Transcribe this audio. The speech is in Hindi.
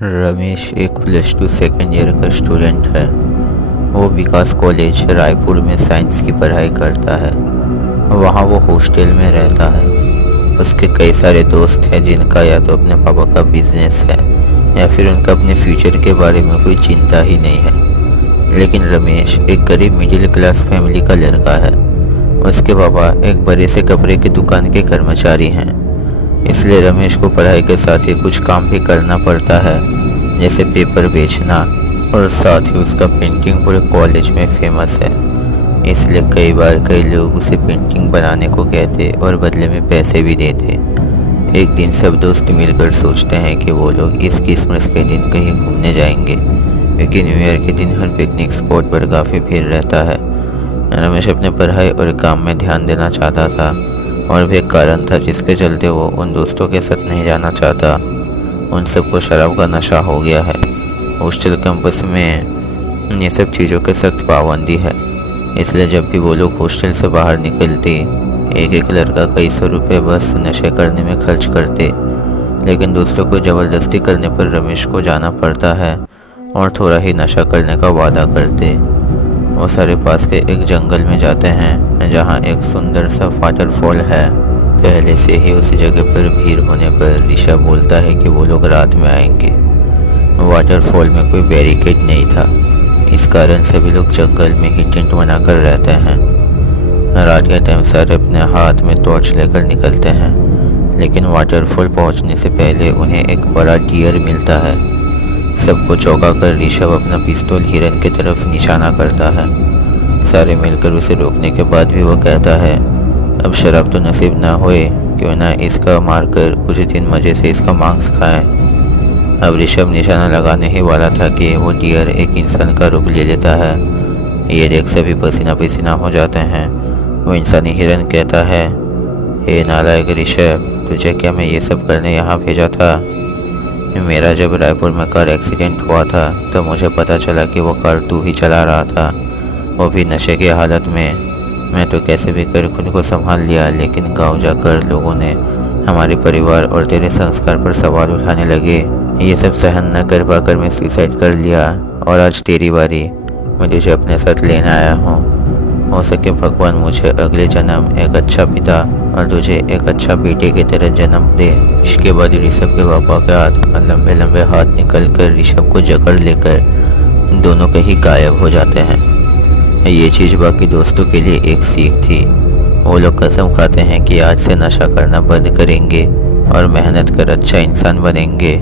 रमेश एक +2 सेकेंड ईयर का स्टूडेंट है। वो विकास कॉलेज रायपुर में साइंस की पढ़ाई करता है। वहाँ वो हॉस्टल में रहता है। उसके कई सारे दोस्त हैं जिनका या तो अपने पापा का बिजनेस है या फिर उनका अपने फ्यूचर के बारे में कोई चिंता ही नहीं है। लेकिन रमेश एक गरीब मिडिल क्लास फैमिली का लड़का है। उसके पापा एक बड़े से कपड़े की दुकान के कर्मचारी हैं, इसलिए रमेश को पढ़ाई के साथ ही कुछ काम भी करना पड़ता है, जैसे पेपर बेचना, और साथ ही उसका पेंटिंग पूरे कॉलेज में फेमस है। इसलिए कई बार कई लोग उसे पेंटिंग बनाने को कहते और बदले में पैसे भी देते। एक दिन सब दोस्त मिलकर सोचते हैं कि वो लोग इस क्रिसमस के दिन कहीं घूमने जाएंगे, क्योंकि न्यू ईयर के दिन हर पिकनिक स्पॉट पर काफ़ी भीड़ रहता है। रमेश अपने पढ़ाई और काम में ध्यान देना चाहता था, और भी एक कारण था जिसके चलते वो उन दोस्तों के साथ नहीं जाना चाहता। उन सबको शराब का नशा हो गया है। हॉस्टल कैंपस में ये सब चीज़ों के सख्त पाबंदी है, इसलिए जब भी वो लोग हॉस्टल से बाहर निकलते एक एक लड़का कई सौ रुपये बस नशे करने में खर्च करते। लेकिन दोस्तों को ज़बरदस्ती करने पर रमेश को जाना पड़ता है और थोड़ा ही नशा करने का वादा करते। वो सारे पास के एक जंगल में जाते हैं जहाँ एक सुंदर सा वाटरफॉल है। पहले से ही उस जगह पर भीड़ होने पर ऋषभ बोलता है कि वो लोग रात में आएंगे। वाटरफॉल में कोई बैरिकेड नहीं था, इस कारण सभी लोग जंगल में ही टेंट बनाकर रहते हैं। रात के टाइम सारे अपने हाथ में टॉर्च लेकर निकलते हैं, लेकिन वाटरफॉल पहुंचने से पहले उन्हें एक बड़ा डियर मिलता है। सबको चौंका कर ऋषभ अपना पिस्तौल हिरन की तरफ निशाना करता है। सारे मिलकर उसे रोकने के बाद भी वो कहता है, अब शराब तो नसीब ना होए, क्यों ना इसका मारकर कुछ दिन मज़े से इसका मांस खाएं। अब ऋषभ निशाना लगाने ही वाला था कि वो डियर एक इंसान का रूप ले लेता है। ये देख सभी पसीना पसीना हो जाते हैं। वो इंसानी हिरन कहता है, हे नालायक ऋषभ, तुझे क्या मैं ये सब करने यहाँ भेजा था? मेरा जब रायपुर में कार एक्सीडेंट हुआ था तो मुझे पता चला कि वो कार तू ही चला रहा था, वो भी नशे की हालत में। मैं तो कैसे भी कर खुद को संभाल लिया, लेकिन गांव जाकर लोगों ने हमारे परिवार और तेरे संस्कार पर सवाल उठाने लगे। ये सब सहन न कर पाकर मैं सुसाइड कर लिया, और आज तेरी बारी, मैं तुझे अपने साथ लेने आया हूँ। हो सके भगवान मुझे अगले जन्म एक अच्छा पिता और तुझे एक अच्छा बेटे की तरह जन्म दे। इसके बाद ऋषभ के पापा के हाथ में लंबे लंबे हाथ निकल कर ऋषभ को जकड़ लेकर दोनों कहीं गायब हो जाते हैं। ये चीज़ बाकी दोस्तों के लिए एक सीख थी। वो लोग कसम खाते हैं कि आज से नशा करना बंद करेंगे और मेहनत कर अच्छा इंसान बनेंगे।